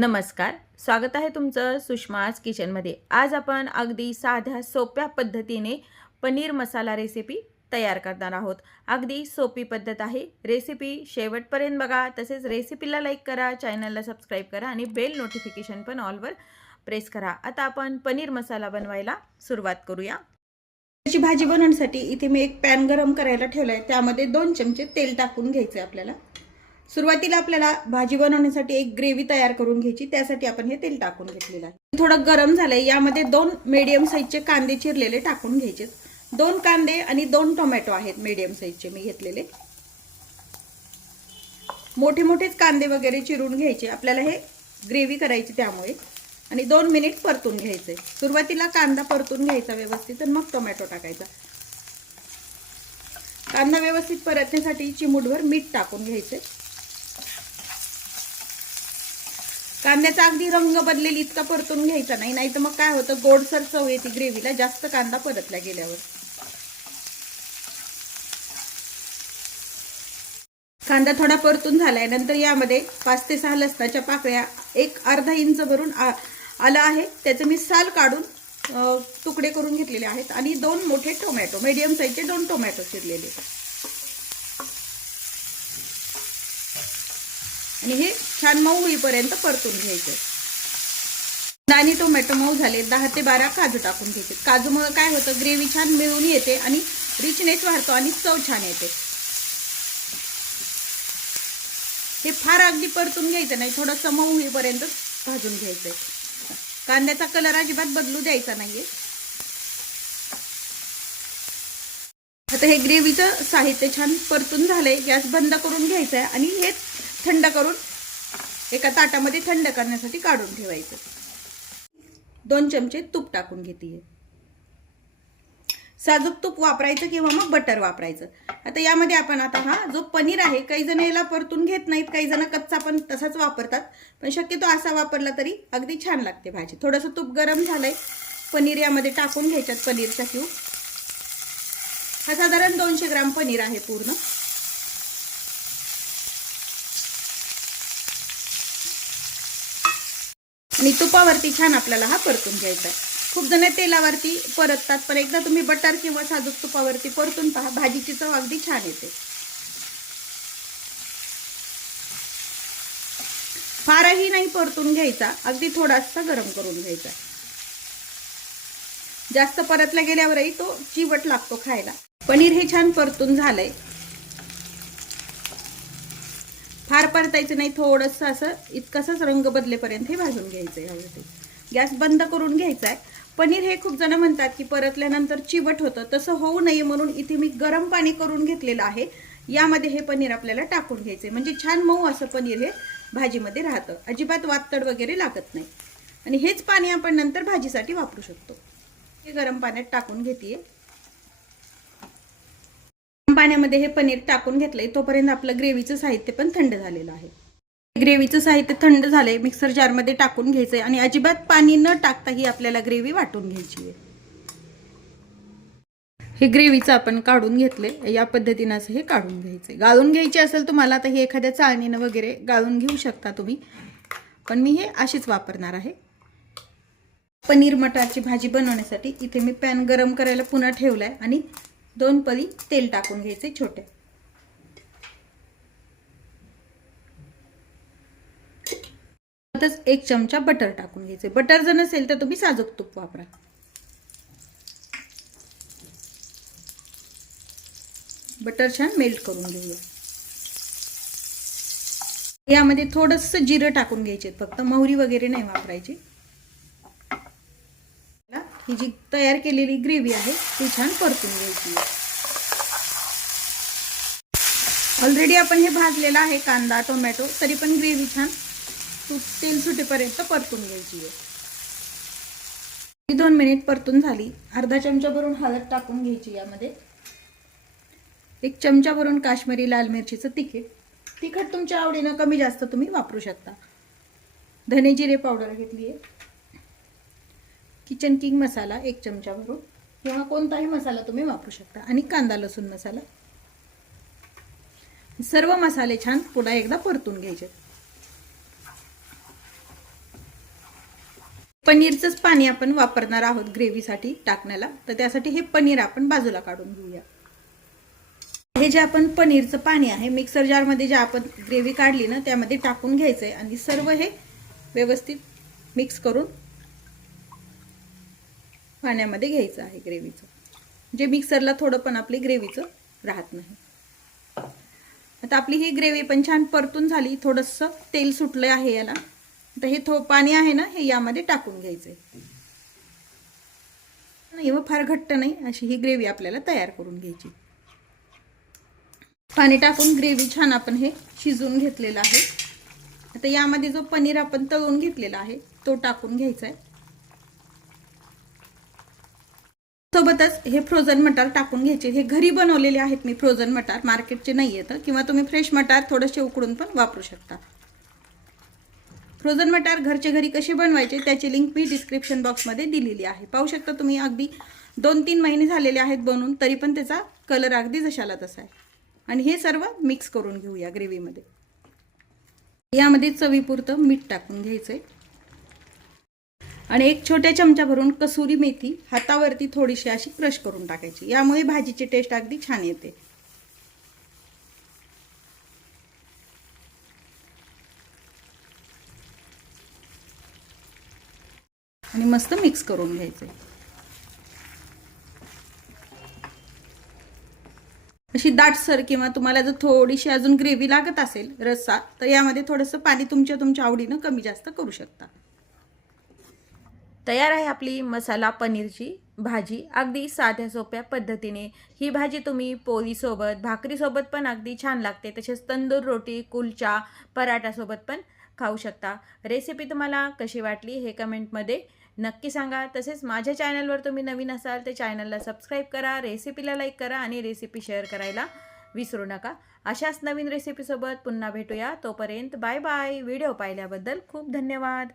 नमस्कार, स्वागत आहे तुमचं सुषमाज किचनमध्ये। आज आपण अगदी साध्या सोप्या पद्धतीने पनीर मसाला रेसिपी तयार करणार आहोत। अगदी सोपी पद्धत आहे। रेसिपी शेवटपर्यंत बघा, तसेच रेसिपीला लाईक करा, चॅनलला सबस्क्राईब करा आणि बेल नोटिफिकेशन पण ऑलवर प्रेस करा। आता आपण पनीर मसाला बनवायला सुरुवात करूया। त्याची भाजी बनवण्यासाठी इथे मी एक पॅन गरम करायला ठेवलाय, त्यामध्ये 2 चमचे तेल टाकून घ्यायचे आपल्याला। सुरुवातीला आपल्याला भाजी बनवण्यासाठी एक ग्रेव्ही तयार करून घ्यायची, त्यासाठी आपण हे तेल टाकून घेतलेलं आहे। थोडं गरम झालंय, यामध्ये 2 मीडियम साईजचे कांदे चिरलेले टाकून घ्यायचे। 2 कांदे आणि 2 टोमॅटो आहेत मीडियम साईजचे मी घेतलेले। मोठे मोठेच कांदे वगैरे चिरून घ्यायचे, आपल्याला हे ग्रेव्ही करायची त्यामुळे। आणि 2 मिनिट परतून घ्यायचे। सुरुवातीला कांदा परतून घ्यायचा व्यवस्थित आणि मग टोमॅटो टाकायचा। कांदा व्यवस्थित परतण्यासाठी चिमूटभर मीठ टाकून घ्यायचे। कांद्याचा अगदी रंग बदलेल इतका परतून घ्यायचा नाही, नाहीतर मग काय होतं, गोडसर चव येते ग्रेव्हीला जास्त कांदा परतला गेल्यावर। कांदा थोडा परतून झालाय, नंतर यामध्ये 5 ते 6 लसणाच्या पाकळ्या, एक अर्धा इंच भरून आलं आहे, त्याचे मी साल काढून तुकडे करून घेतलेले आहेत, आणि 2 मोठे टोमॅटो मीडियम साईजचे 2 टोमॅटो चिरलेले, आणि हे छान मऊ होईपर्यंत परतून घ्यायचे। आणि टोमॅटो मऊ झाले, 10 ते 12 काजू टाकून घ्यायचे। काजूमुळे काय होतं, ग्रेव्ही छान मिळून येते आणि रिचनेस वाढतो आणि चव छान येते। हे फार अगदी परतून घ्यायचं नाही, थोडंसं मऊ होईपर्यंत भाजून घ्यायचंय। कांद्याचा कलर अजिबात बदलू द्यायचा नाहीये। आता हे ग्रेव्हीचं साहित्य छान परतून झालंय, गॅस बंद करून घ्यायचा आहे आणि हे थंड करून एका ताटामध्ये थंड करण्यासाठी काढून ठेवायचं। 2 चमचे तूप टाकून घेते। साजूक तूप वापरायचं किंवा मग बटर वापरायचं। आता यामध्ये आपण हा जो पनीर आहे, काही जण याला परतून घेत नाहीत, काही जण कच्चा पण तसाच वापरतात, पण शक्यतो असा वापरला तरी अगदी छान लागते भाजी। थोडंसं तूप गरम झालंय, पनीर यामध्ये टाकून घ्यायच्यात, पनीरचा क्यूब। हा साधारण 200 ग्राम पनीर आहे पूर्ण। आणि तुपावरती छान आपल्याला हा परतून घ्यायचा आहे। खूप जण तेलावरती परततात, पण एकदा तुम्ही बटर किंवा साजूक तुपावरती परतून पहा, भाजीची चव अगदी छान येते। फारही नाही परतून घ्यायचा, अगदी थोडासा गरम करून घ्यायचा। जास्त परतला गेल्यावरही तो चिवट लागतो खायला। पनीर हे छान परतून झालंय, फार परतायचं नाही, थोडंसं असं इतकंच रंग बदलेपर्यंत हे भाजून घ्यायचंय। यावरती गॅस बंद करून घ्यायचा आहे। पनीर हे खूप जण म्हणतात की परतल्यानंतर चिवट होतं, तसं होऊ नये म्हणून इथे मी गरम पाणी करून घेतलेलं आहे। यामध्ये हे पनीर आपल्याला टाकून घ्यायचंय, म्हणजे छान मऊ असं पनीर हे भाजीमध्ये राहतं, अजिबात वातड वगैरे लागत नाही। आणि हेच पाणी आपण नंतर भाजीसाठी वापरू शकतो। हे गरम पाण्यात टाकून घेतेय। पाण्यामध्ये हे पनीर टाकून घेतलंय, तोपर्यंत आपलं ग्रेव्हीचं साहित्य पण थंड झालेलं आहे। ग्रेव्हीचं साहित्य थंड झालंय, मिक्सर जारमध्ये टाकून घ्यायचंय आणि अजिबात पाणी न टाकता ही आपल्याला ग्रेव्ही वाटून घ्यायची आहे। हे ग्रेव्हीचं आपण काढून घेतलंय, या पद्धतीने असं हे काढून घ्यायचंय। गाळून घ्यायची असेल तुम्हाला तर हे एखाद्या चाळणीने वगैरे गाळून घेऊ शकता तुम्ही, पण मी हे अशीच वापरणार आहे। पनीर मटारची भाजी बनवण्यासाठी इथे मी पॅन गरम करायला पुन्हा ठेवलाय आणि 2 पळी तेल टाकून घ्यायचे छोटे। त्यातच 1 चमचा बटर टाकून घ्यायचे। बटर जर नसेल तर तुम्ही साजूक तूप वापरा। बटर छान मेल्ट करून घेऊया। यामध्ये थोडंसं जिरं टाकून घ्यायचे, फक्त मोहरी वगैरे नाही वापरायची। ही जी तयार केलेली ग्रेव्ही आहे ती छान परतून घ्यायची। ऑलरेडी आपण हे भाजलेलं आहे कांदा टोमॅटो, तरी पण ग्रेव्ही छान तेल सुटेपर्यंत परतून घ्यायची आहे। 2 मिनिट परतून झाली। अर्धा चमचा भरून हळद टाकून घ्यायची। यामध्ये 1 चमचा भरून काश्मीरी लाल मिरचीचं तिखट तुमच्या आवडीने कमी जास्त तुम्ही वापरू शकता। धने जिरे पावडर घेतली आहे। किचन किंग मसाला 1 चमचा भरून, किंवा कोणताही मसाला तुम्ही वापरू शकता, आणि कांदा लसूण मसाला। सर्व मसाले छान पुन्हा एकदा परतून घ्यायचे। पनीरचंच पाणी आपण वापरणार आहोत ग्रेव्हीसाठी टाकण्याला, तर त्यासाठी हे पनीर आपण बाजूला काढून घेऊया। हे जे आपण पनीरचं पाणी आहे मिक्सर जारमध्ये जे आपण ग्रेव्ही काढली ना त्यामध्ये टाकून घ्यायचं आहे आणि सर्व हे व्यवस्थित मिक्स करून पाण्यामध्ये घ्यायचं आहे ग्रेव्हीचं, जे मिक्सरला थोडं पण आपली ग्रेव्हीचं राहत नाही। आता आपली ही ग्रेव्ही पण छान परतून झाली, थोडंसं तेल सुटलं आहे याला। आता हे पाणी आहे ना हे यामध्ये टाकून घ्यायचंय, नाही व फार घट्ट नाही अशी ही ग्रेव्ही आपल्याला तयार करून घ्यायची। पाणी टाकून ग्रेव्ही छान आपण हे शिजवून घेतलेलं आहे। आता यामध्ये जो पनीर आपण तळून घेतलेला आहे तो टाकून घ्यायचा आहे। सोबतच हे फ्रोझन मटार टाकून घ्यायचे। हे घरी बनवलेले आहेत मी फ्रोझन मटार, मार्केटचे नाही येतं, किंवा तुम्ही फ्रेश मटार थोडेसे उकडून पण वापरू शकता। फ्रोझन मटार घरचे घरी कसे बनवायचे त्याची लिंक मी डिस्क्रिप्शन बॉक्समध्ये दिलेली आहे, पाहू शकता तुम्ही। अगदी 2-3 महिने झालेले आहेत बनवून, तरी पण त्याचा कलर अगदी जशाला तसा आहे। आणि हे सर्व मिक्स करून घेऊया ग्रेव्हीमध्ये। यामध्ये चवीपुरतं मीठ टाकून घ्यायचंय आणि एक छोट्या चमचा भरून कसुरी मेथी हातावरती थोडीशी अशी क्रश करून टाकायची, यामुळे भाजीची टेस्ट अगदी छान येते। आणि मस्त मिक्स करून घ्यायचंय। अशी दाटसर किंवा तुम्हाला जर थोडीशी अजून ग्रेव्ही लागत असेल रस्सा, तर यामध्ये थोडंसं पाणी तुमच्या आवडीनं कमी जास्त करू शकता। तयार आहे आपली मसाला पनीरची भाजी, अगदी साध्या सोप्या पद्धतीने। ही भाजी तुम्ही पोळीसोबत भाकरीसोबत पण अगदी छान लागते, तसेच तंदूर रोटी, कुलचा, पराठासोबत पण खाऊ शकता। रेसिपी तुम्हाला कशी वाटली हे कमेंटमध्ये नक्की सांगा। तसेच माझ्या चॅनलवर तुम्ही नवीन असाल तर चॅनलला सबस्क्राईब करा, रेसिपीला लाईक करा आणि रेसिपी शेअर करायला विसरू नका। अशाच नवीन रेसिपीसोबत पुन्हा भेटूया, तोपर्यंत बाय बाय। व्हिडिओ पाहिल्याबद्दल खूप धन्यवाद।